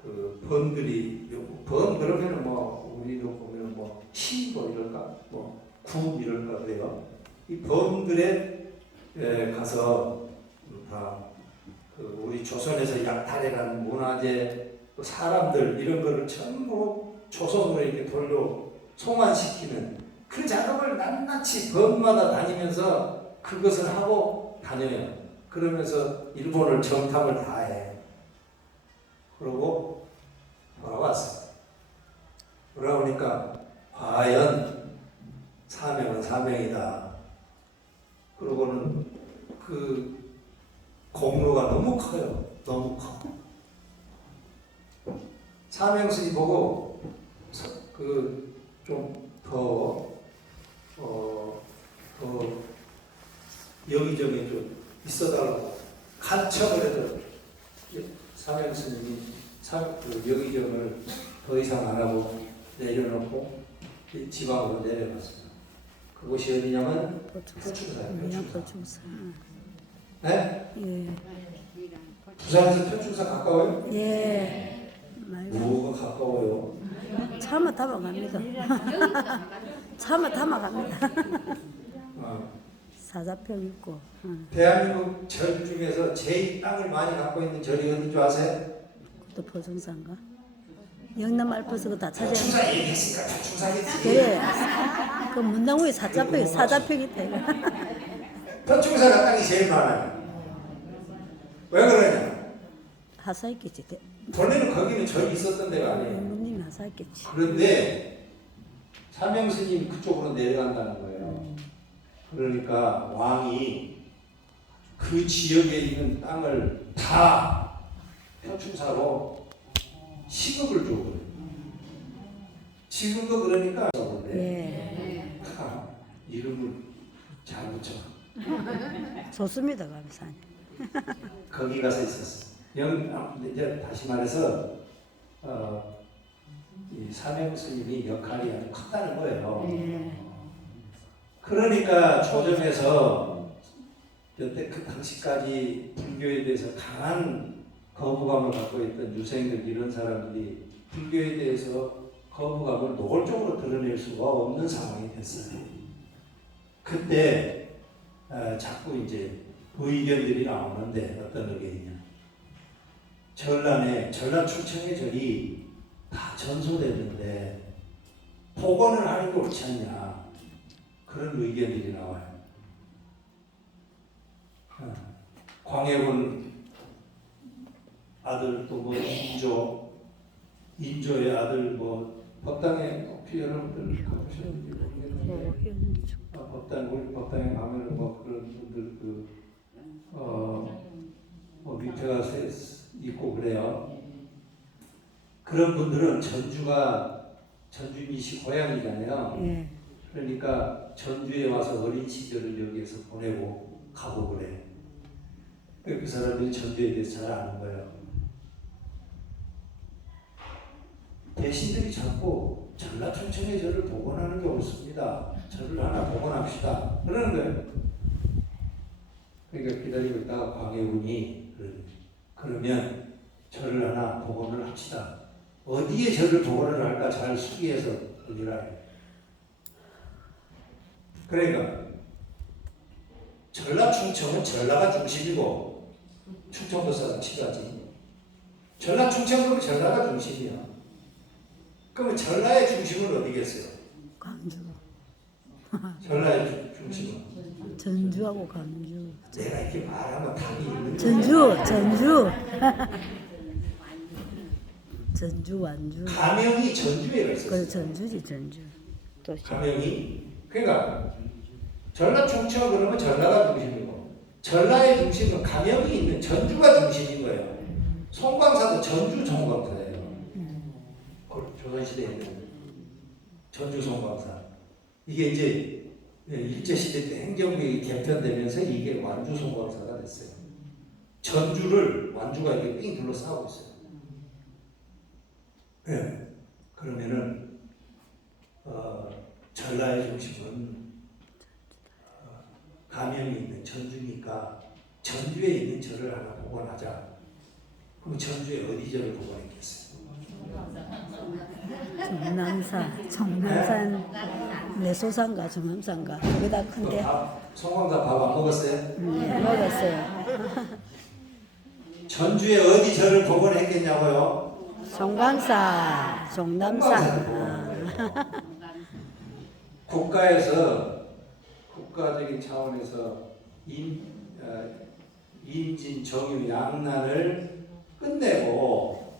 그 번들이 번 그러면은 우리도 보면 시고 이럴까 구 이럴까 그래요. 이 번들에 가서 다 우리 조선에서 약탈해간 문화재 또 사람들 이런 거를 전부 조선으로 이렇게 돌려 송환시키는 그 작업을 낱낱이 번마다 다니면서 그것을 하고 다녀요. 그러면서 일본을 정탐을 다 해. 그러고 돌아왔어요. 돌아오니까 과연 사명은 사명이다. 그러고는 그 공로가 너무 커요. 너무 커. 사명스님 보고 좀 더 여기저기 좀 있어달라고 간청을 해도 사명스님이 여기저기를 더 이상 안 하고 내려놓고 지방으로 내려갔어요. 그곳이 어디냐면 표충사예요. 표충사. 네? 예. 부산에서 표충사 가까워요? 예. 뭐가 가까워요? 차마 담아갑니다. 차마 담아갑니다. 사자평 있고. 대한민국 절 중에서 제일 땅을 많이 갖고 있는 절이 어딘 줄 아세요? 또 포종사인가? 영남 알프스가 다 찾아야 표충사 얘기했으니까 표충사겠지. 그래. 그 문당구에 사자평이 있다 이거. 표충사가 땅이 제일 많아요. 왜 그러냐? 하사했겠지. 본래는 거기는 절이 있었던 데가 아니에요. 영국님이 하사했겠지. 그런데 사명스님이 그쪽으로 내려간다는 거예요. 그러니까 왕이 그 지역에 있는 땅을 다 표충사로 시급을 줘. 지금도 그러니까 예. 이름을 잘 붙여. 좋습니다, 감사님. 거기 가서 있었어. 이제 다시 말해서 이 사명스님이 역할이 아주 컸다는 거예요. 예. 그러니까 조정에서 여태 그 당시까지 불교에 대해서 강한 거부감을 갖고 있던 유생들 이런 사람들이 불교에 대해서 거부감을 노골적으로 드러낼 수가 없는 상황이 됐어요. 그때 자꾸 이제 의견들이 나오는데 어떤 의견이냐? 전란 충청의 절이 다 전소됐는데 복원을 하는 게 옳지 않냐? 그런 의견들이 나와요. 광해군 아들 또 인조의 아들 법당에 혹시 여러분들 가보셨는지 모르겠는데 법당에 가면은 그런 분들 밑에가 있고 그래요. 그런 분들은 전주민씨 고향이잖아요. 예. 그러니까 전주에 와서 어린 시절을 여기에서 보내고 가고 그래. 그 사람들이 전주에 대해서 잘 아는 거예요. 대신들이 자꾸 전라천청의 절을 복원하는 게 옳습니다. 절을 하나 복원합시다. 그러는 거예요. 그러니까 기다리고 있다가 광해군이 그러면 절을 하나 복원을 합시다. 어디에 절을 복원을 할까 잘 수기해서 올리라. 그러니까 전라 충청은 전라가 중심이고 충청도 사람 치료하지. 전라 충청은 전라가 중심이야. 그러면 전라의 중심은 어디겠어요? 광주. 전라의 중심은 전주하고 광주. 내가 이렇게 말하면 답이 있는 전주. 전주 완주. 가명이 전주에 그래 있었어요. 전주지 전주. 또 가명이 그러니까 전라 충청 그러면 전라가 중심이고 전라의 중심은 가명이 있는 전주가 중심인 거예요. 송광사도 전주 송광사예요. 조선시대에는 전주 송광사. 이게 이제 일제시대 때 행정국이 개편되면서 이게 완주 송광사가 됐어요. 전주를 완주가 이렇게 삥 둘러싸고 있어요. 네. 그러면은 전라의 중심은 가명이 있는 전주니까 전주에 있는 절을 하나 복원하자. 그럼 전주에 어디 절을 복원했겠어요? 정남산 내소산가 정남산가 거기다 큰데 송광사 밥 안 먹었어요? 먹었어요. 전주에 어디 절을 복원했겠냐고요? 송광사 정남산. 국가적인 차원에서 인진 정유 양난을 끝내고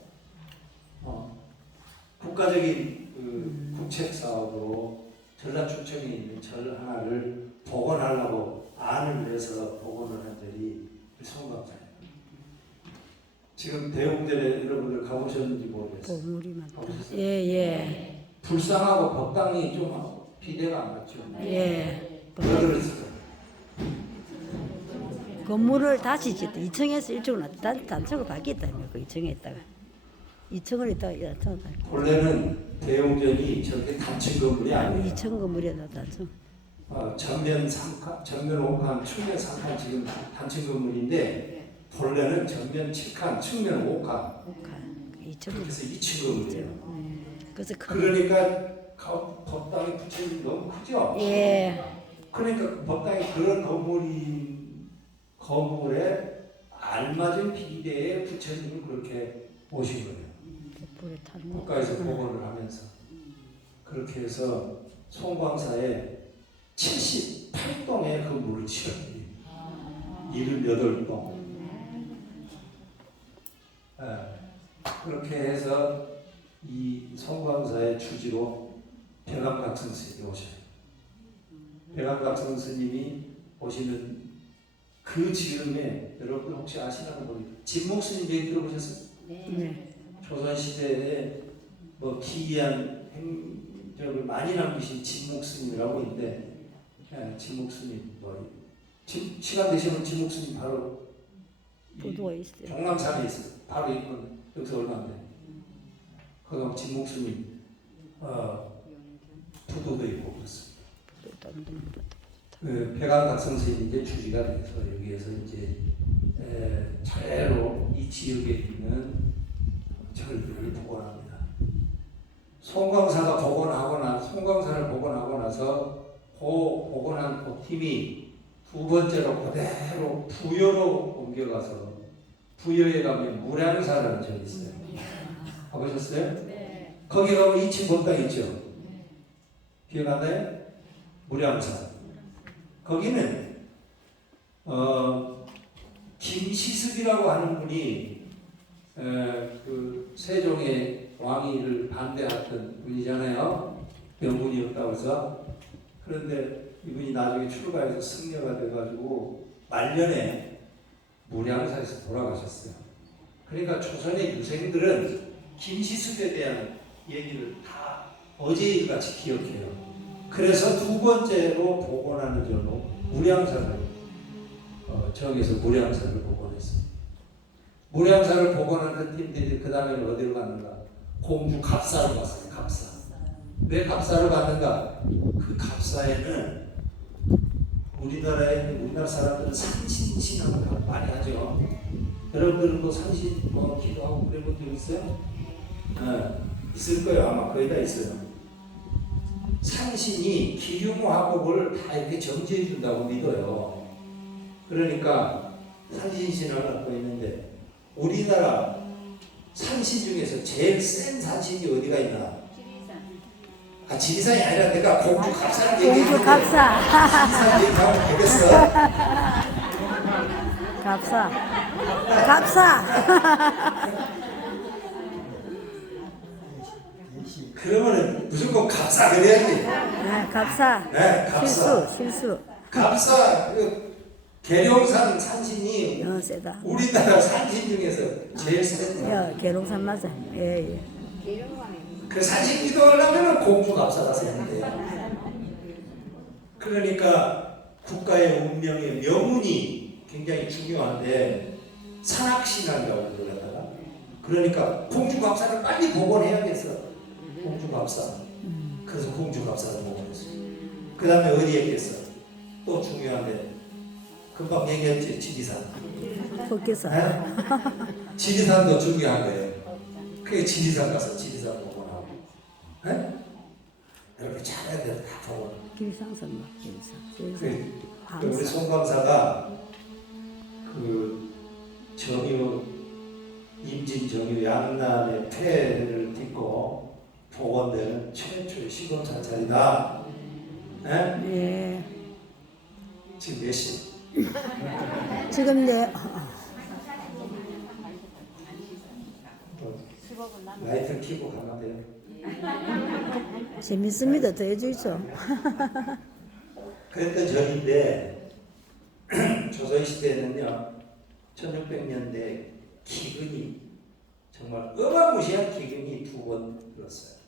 국가적인 국책 사업으로 전라 충청에 있는 절 하나를 복원하려고 안을 내서 복원을 한 절이 송광사예요. 지금 대웅전에 여러분들 가보셨는지 모르겠어요. 보물이만. 가보셨어요? 예. 불쌍하고 법당이 좀 비대가 안 맞죠. 예. 왜 그랬을까? 건물을 다시 짓다. 2층에서 1층으로 단층으로 바뀌었다며. 그 2층에 있다가 2층을 있다가 1층으로 바뀌었다. 원래는 대웅전이 저렇게 단층 건물이 아니에요. 2층 건물이다 단층. 전면 3칸, 전면 5칸, 측면 3칸 지금 단층 건물인데 본래는 전면 7칸, 측면 5칸. 2층. 그래서 2층 건물이에요. 그래서 그러니까 법당이 부채는 너무 크죠. 예. 그러니까 그 법당이 그런 건물에 알맞은 비대의 부처님을 그렇게 모신 거예요. 불에 타는 국가에서 복원을 하면서 그렇게 해서 송광사에 78동의 건물을 지었어요. 78동. 그렇게 해서 이 송광사의 주지로 백암각성 스님이 오셔요. 백암각성 스님이 오시는 그 즈음에 여러분들 혹시 아시나는 모르겠어요. 진목 스님 얘기 들어보셨어요? 네. 조선시대에 뭐 기이한 행적을 많이 남기신 진목 스님이라고 있는데 진목 스님 시간 되시면 진목 스님 바로 보도가 있어요. 경남산에 있어요. 바로 이건 여기서 얼마 안 돼. 거기 진목 스님 부도도 있고 그렇습니다. 그 백암각성 스님이 이제 주지가 돼서 여기에서 이제 차례로 이 지역에 있는 절들을 복원합니다. 송광사가 송광사를 복원하고 나서 복원한 그 팀이 두 번째로 그대로 부여로 옮겨가서 부여에 가면 무량사라는 절이 있어요. 가보셨어요? 네. 거기 가면 2층 법당 있죠? 기억나나요? 무량사. 거기는 김시습이라고 하는 분이 그 세종의 왕위를 반대했던 분이잖아요. 명분이었다고 해서. 그런데 이분이 나중에 출가해서 승려가 돼가지고 말년에 무량사에서 돌아가셨어요. 그러니까 조선의 유생들은 김시습에 대한 얘기를 다 어제 일같이 기억해요. 그래서 두 번째로 복원하는 절로 무량사를 저기서 무량사를 복원했어요. 무량사를 복원하는 팀들이 그 다음에 어디로 갔는가? 공주 갑사로 갔어요. 갑사. 왜 갑사로 갔는가? 그 갑사에는 우리나라 사람들은 산신신앙을 많이 하죠. 여러분들은 뭐 산신 뭐 기도하고 그런 분들 있어요? 있을 거예요. 아마 거의 다 있어요. 산신이 기흉화복을 다 이렇게 정지해 준다고 믿어요. 그러니까 산신신앙을 갖고 있는데 우리나라 산신 중에서 제일 센 산신이 어디가 있나? 지리산. 지리산이 아니라 내가 공주 갑사를 얘기했는데 공주 갑사. 지리산 얘기하면 되겠어? 갑사. 갑사. 그러면은 무조건 갑사 그래야지. 네, 갑사. 네, 갑사. 실수. 갑사 계룡산 산신이 세다. 우리나라 산신 중에서 제일 센. 계룡산 맞아. 예. 그 산신 기도하려면 공주 갑사가 세는데요. 그러니까 국가의 운명의 명운이 굉장히 중요한데 산악신앙이라고 그러다가 그러니까 공주 갑사를 빨리 복원해야겠어. 공주 갑사. 그래서 공주 갑사를 복원했어. 그 다음에 어디에 있겠어? 또 중요한데 금방 얘기했지 지리산. 복귀사. 지리산도 중요한 거예요. 그게 지리산 가서 지리산 복원하고. 네? 이렇게 잘해야 돼. 다 복원. 길상선 막 길상. 그 우리 송광사가 그 정유 임진 정유 양난의 폐를 딛고 복원되는 최초의 시범사찰이다. 네? 예. 지금 몇 시? 지금 라이트 켜고 가면 돼요. 재밌습니다. 더 해주죠. 그랬던 절인데 조선시대에는요 1600년대 기근이 정말 어마무시한 기근이 두 번 들었어요.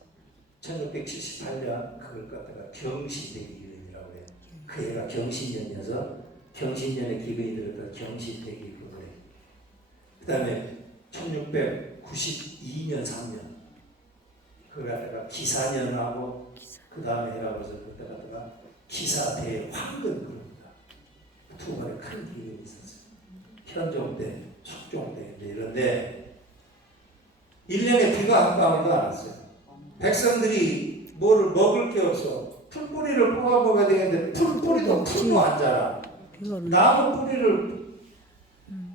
1678년 그걸 갖다가 경신대기 기근이라고 해요. 그 해가 경신년이어서 경신년에 기근이 들었던 경신대기 기근을 해요. 그 다음에 1692년 3년 그걸 갖다가 기사년하고 그 다음에 해가 벌써 그때 갖다가 기사대 황금 그럽니다. 두 번의 큰 기근이 있었어요. 현종 때, 숙종 때 이런데 1년에 비가 한방울도 안 왔어요. 백성들이 뭐를 먹을 게 없어. 풀뿌리를 뽑아 먹어야 되겠는데 풀뿌리도 풀도 안 자라. 나무 뿌리를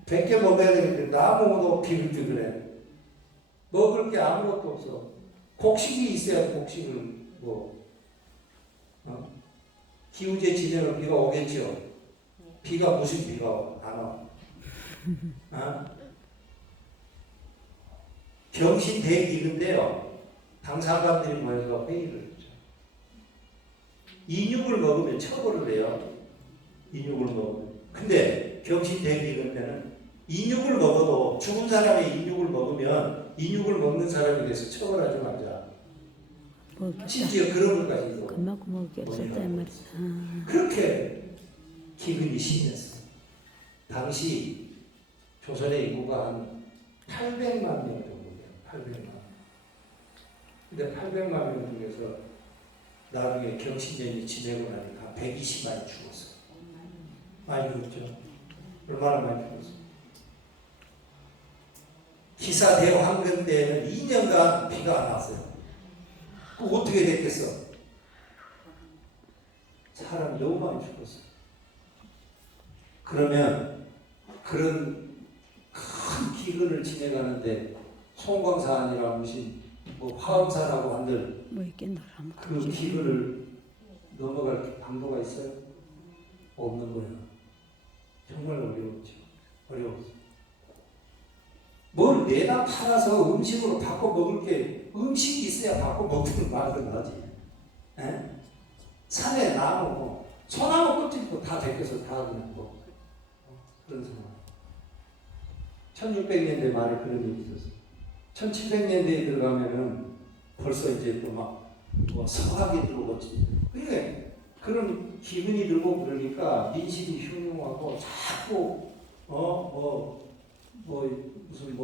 100개 먹어야 되는데 나무도 비글비글해. 먹을 게 아무것도 없어. 곡식이 있어야 곡식을 기후제 진행을 비가 오겠죠. 비가 무슨 비가 안 와. 경신대기근데요. 당사관들이 모여서 회의를 했죠. 인육을 먹으면 처벌을 해요. 인육을 먹으면. 근데 경신대기근 때는 인육을 먹어도 죽은 사람의 인육을 먹으면 인육을 먹는 사람에 대해서 처벌하지 말자. 심지어 그런 것까지 있어. 그만큼 먹을 게 없었다 이 말이야. 그렇게 기근이 심했어요. 당시 조선의 인구가 한 800만 명 정도 돼요. 800만 명. 근데 800만 명 중에서 나중에 경신년이 지내고 나니까 120만이 죽었어요. 많이 죽었죠. 얼마나 많이 죽었어요. 기사대 황금 때에는 2년간 비가 안 왔어요. 어떻게 됐겠어? 사람이 너무 많이 죽었어요. 그러면 그런 큰 기근을 지내가는데 송광사 아니라 무슨 화엄사라고 한들 그 기근을 넘어갈 방도가 있어요? 없는 거예요. 정말 어려웠죠. 어려웠어요. 뭘 내다 팔아서 음식으로 바꿔 먹을 게 음식이 있어야 바꿔 먹는 말은 하지. 에? 산에 나무, 소나무 껍질도 다 벗겨서 다 그냥 그런 상황. 1600년대 말에 그런 일이 있었어요. 1700년대에 들어가면은 벌써 이제 또 막 서학이 들어오고 그러니까 그런 기분이 들고 그러니까 민심이 흉흉하고 자꾸 무슨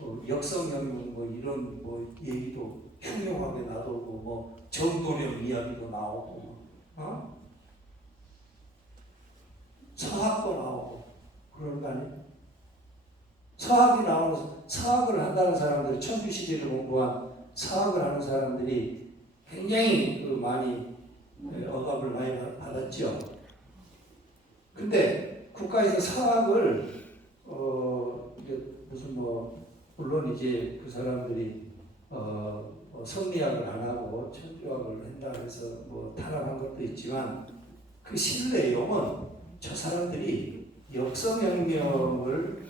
역성연구 뭐 이런 뭐 얘기도 흉흉하게 놔두고 뭐 정도령 이야기도 나오고 서학도 나오고 그런 거 아니에요? 서학이 나오면서 서학을 한다는 사람들이 천주시대를 공부한 서학을 하는 사람들이 굉장히 많이 억압을 많이 받았죠. 근데 국가에서 서학을 이제 무슨 물론 이제 그 사람들이 성리학을 안 하고 천주학을 한다 해서 타락한 것도 있지만 그 실 내용은 저 사람들이 역성혁명을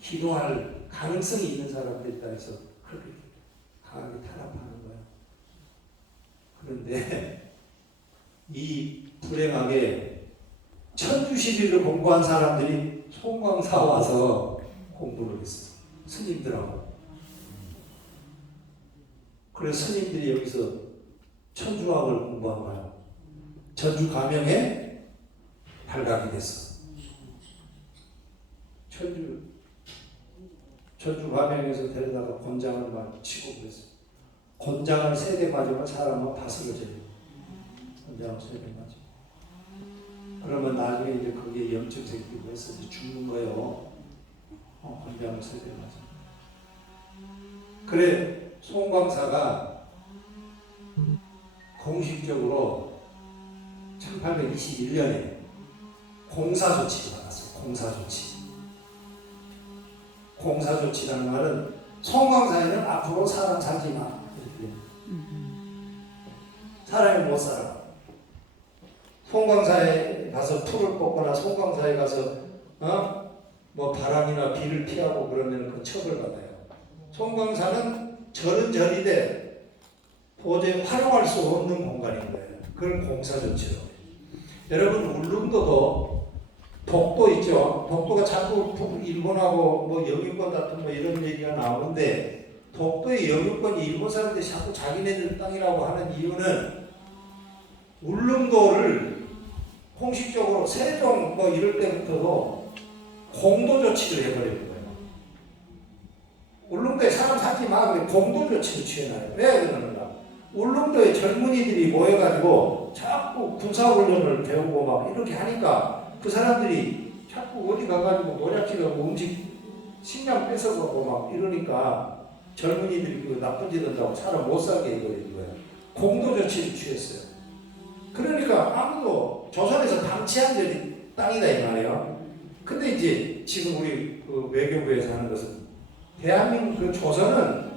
기도할 가능성이 있는 사람들이다 해서 그렇게 강하게 탄압하는 거야. 그런데 이 불행하게 천주시비를 공부한 사람들이 송광사 와서 공부를 했어. 스님들하고. 그래서 스님들이 여기서 천주학을 공부한 거야. 천주 가명에 발각이 됐어. 천주 가명에서 데려다가 권장을 막 치고 그랬어. 권장을 3대 맞으면 사람은 다 쓰러져요. 권장을 3대 맞으면. 그러면 나중에 이제 그게 염증 생기고 해서 이제 죽는 거예요. 권장을 3대 맞으면. 그래, 송광사가 공식적으로 1821년에 공사조치를 받았어요. 공사조치. 공사조치라는 말은 송광사에는 앞으로 사람 살지 마. 사람이 못 살아. 송광사에 가서 풀을 뽑거나 송광사에 가서 바람이나 비를 피하고 그러면 그 처벌받아요. 송광사는 절은 절이되 도저히 활용할 수 없는 공간인 거예요. 그걸 공사조치로. 여러분 울릉도도 독도 있죠. 독도가 자꾸 일본하고 영유권 다툼 이런 얘기가 나오는데 독도의 영유권이 일본 사람들이 자꾸 자기네들 땅이라고 하는 이유는 울릉도를 공식적으로 세종 이럴 때부터도 공도 조치를 해버리는 거예요. 울릉도에 사람 살지 마. 그래 공도 조치를 취해놔요. 왜 그러는가? 울릉도에 젊은이들이 모여가지고 자꾸 군사훈련을 배우고 막 이렇게 하니까 그 사람들이 자꾸 어디 가가지고 노략질하고 음식 식량 뺏어가고 막 이러니까 젊은이들이 그 나쁜 짓 한다고 사람 못 살게 해버리는 거예요. 공도 조치를 취했어요. 그러니까 아무도 조선에서 방치한 땅이다 이 말이에요. 근데 이제 지금 우리 그 외교부에서 하는 것은 대한민국 그 조선은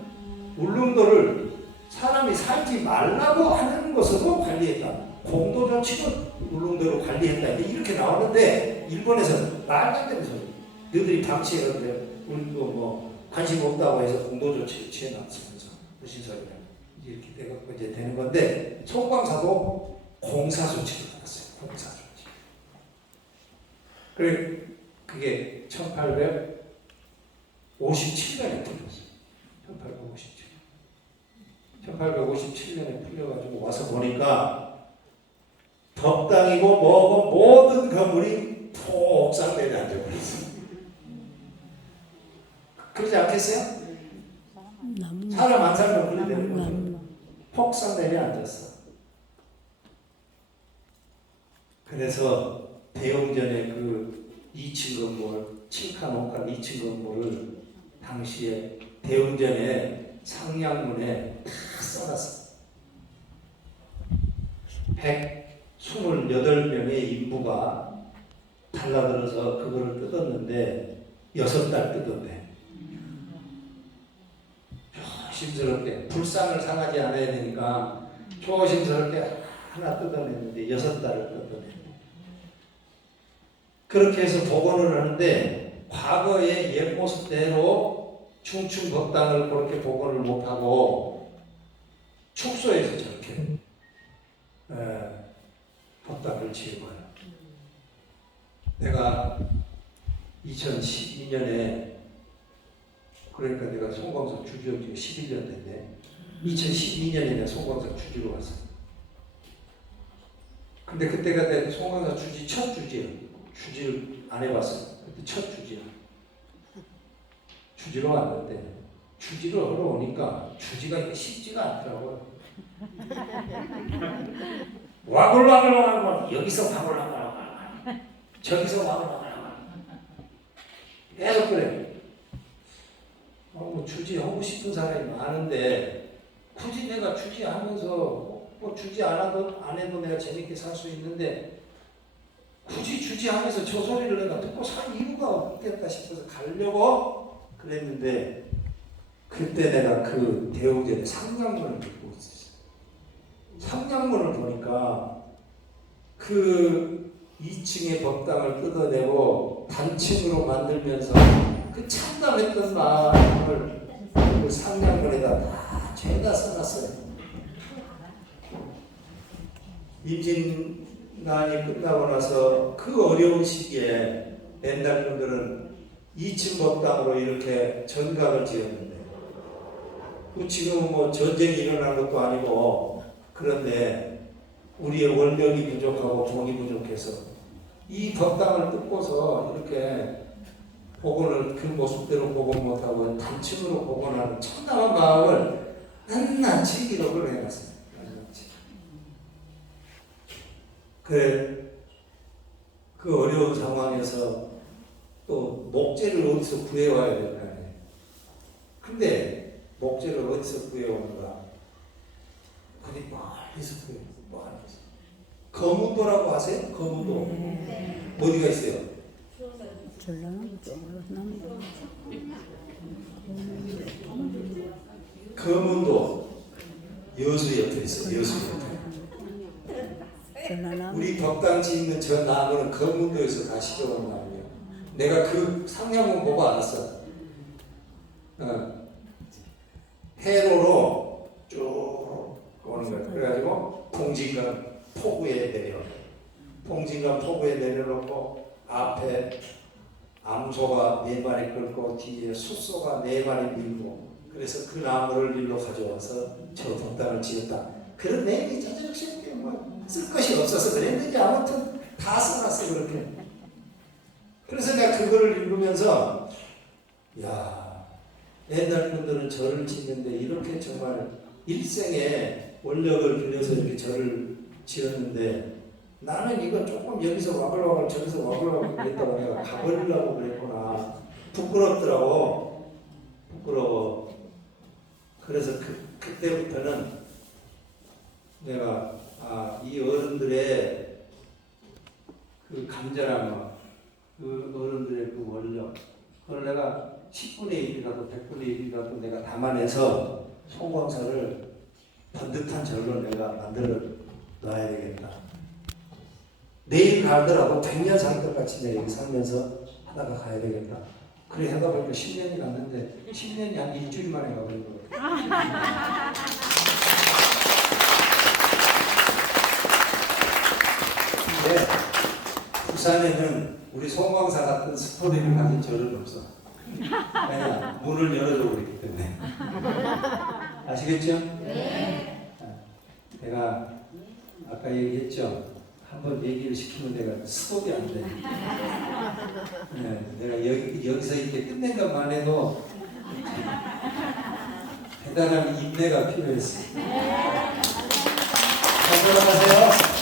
울릉도를 사람이 살지 말라고 하는 것으로 관리했다. 공도 조치로 울릉도로 관리했다. 이렇게 나오는데 일본에서는 말도 안 되는 소리. 너희들이 방치했는데 우리도 관심 없다고 해서 공도 조치를 취해놨으면서 무슨 소리냐. 이렇게 돼갖고 이제 되는 건데 송광사도 공사 조치를 받았어요. 공사 조치. 그게 1857년에 풀렸어요. 1857년에 풀려가지고 와서 보니까 법당이고 뭐고 모든 건물이 폭삭내려 앉아버렸어요. 그러지 않겠어요? 사람 안 살면 그렇게 되는 거죠. 폭삭내려 앉았어. 그래서 대웅전의 그 2층 건물, 칭칸 옷간 2층 건물을 당시에 대웅전의 상량문에 다 써놨어. 128명의 인부가 달라들어서 그거를 뜯었는데 6달 뜯었대. 조심스럽게 불상을 상하지 않아야 되니까 조심스럽게 하나 뜯어냈는데 6달을 뜯어냈대. 그렇게 해서 복원을 하는데 과거의 옛 모습대로 충충법당을 그렇게 복원을 못하고 축소해서 저렇게 법당을 지은 거예요. 내가 2012년에 그러니까 내가 송광사 주지한 지가 11년 됐네. 2012년에 내가 송광사 주지로 왔어. 근데 그때가 내 송광사 주지 첫 주지야. 주지를 안 해봤어. 그때 첫 주지야. 주지로 왔는데 주지로 걸어오니까 주지가 이게 쉽지가 않더라고요. 와글와글 여기서 와글와글 저기서 와글와글 계속 그래. 뭐 주지하고 싶은 사람이 많은데 굳이 내가 주지하면서 뭐 주지 안 해도 내가 재밌게 살 수 있는데 굳이 주지하면서 저 소리를 내가 듣고 살 이유가 없겠다 싶어서 가려고 그랬는데 그때 내가 그 대우제 상냥문을 듣고 있었어요. 상냥문을 보니까 그 2층의 법당을 뜯어내고 단층으로 만들면서 그 참담했던 마음을 그 상냥문에다 다 죄다 써놨어요. 임진난이 끝나고 나서 그 어려운 시기에 옛날 분들은 2층 법당으로 이렇게 전각을 지었는데 그 지금 뭐 전쟁이 일어난 것도 아니고 그런데 우리의 원력이 부족하고 돈이 부족해서 이 법당을 뜯고서 이렇게 복원을 그 모습대로 복원 못하고 단층으로 복원하는 참담한 마음을 낱낱이 기록을 해놨어요. 그래 그 어려운 상황에서 또 목재를 어디서 구해와야 될 거 아니에요. 근데 목재를 어디서 구해오는가? 그게 멀리서 구해요. 멀리서. 거문도라고 아세요? 거문도. 어디가 있어요? 전라남도 쪽으로 남도. 거문도 여수 옆에 있어요. 여수 옆에. 전라남. 우리 법당 짓는 저 나무는 거문도에서 다 시켜온 나무예요. 내가 그 상냥문 보고 알았어. 해로로 쭉 오는 거예요. 그래가지고 봉진강 포구에 내려. 봉진강 포구에 내려놓고 앞에 암소가 4마리 끌고 뒤에 숫소가 4마리 밀고 그래서 그 나무를 일로 가져와서 저 법당을 지었다. 그런 내용이 저저렇게 쓸 것이 없어서 그랬는지 아무튼 다 써놨어 그렇게. 그래서 내가 그거를 읽으면서 야 옛날 분들은 절을 짓는데 이렇게 정말 일생에 원력을 빌려서 이렇게 절을 지었는데 나는 이거 조금 여기서 와글와글 저기서 와글와글 그랬다고 내가 가버리려고 그랬구나. 부끄럽더라고. 부끄러워. 그래서 그때부터는 내가 이 어른들의 그 간절한 마음, 그 어른들의 그 원력, 그걸 내가 10분의 1이라도 100분의 1이라도 내가 담아내서 송광사를 번듯한 절로 내가 만들어 놔야 되겠다. 내일 가더라도 100년 살 것 같이 내가 여기 살면서 하다가 가야 되겠다. 그래 하다 보니까 10년이 갔는데 10년이 한 일주일 만에 가버린 거예요. 네, 부산에는 우리 송광사 같은 스토리를 가진 절은 없어. 왜냐? 문을 열어줘 버리기 때문에. 아시겠죠? 네. 내가 아까 얘기했죠? 한번 얘기를 시키면 내가 스톱이 안 돼. 네, 내가 여기서 이렇게 끝낸 것만 해도 대단한 인내가 필요했어. 잘 들어가세요.